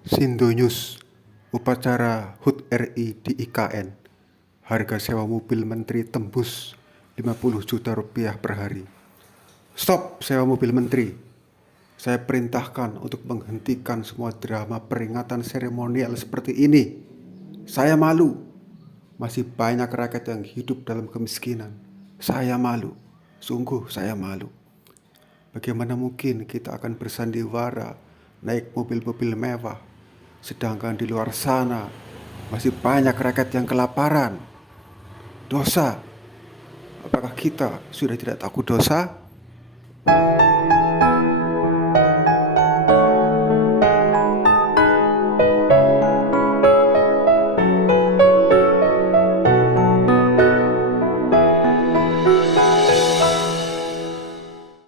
Sindonews, upacara HUT RI di IKN. Harga sewa mobil menteri tembus 50 juta rupiah per hari. Stop sewa mobil menteri. Saya perintahkan untuk menghentikan semua drama peringatan seremonial seperti ini. Saya malu. Masih banyak rakyat yang hidup dalam kemiskinan. Saya malu. Sungguh saya malu. Bagaimana mungkin kita akan bersandiwara naik mobil-mobil mewah, sedangkan di luar sana masih banyak rakyat yang kelaparan. Dosa. Apakah kita sudah tidak takut dosa?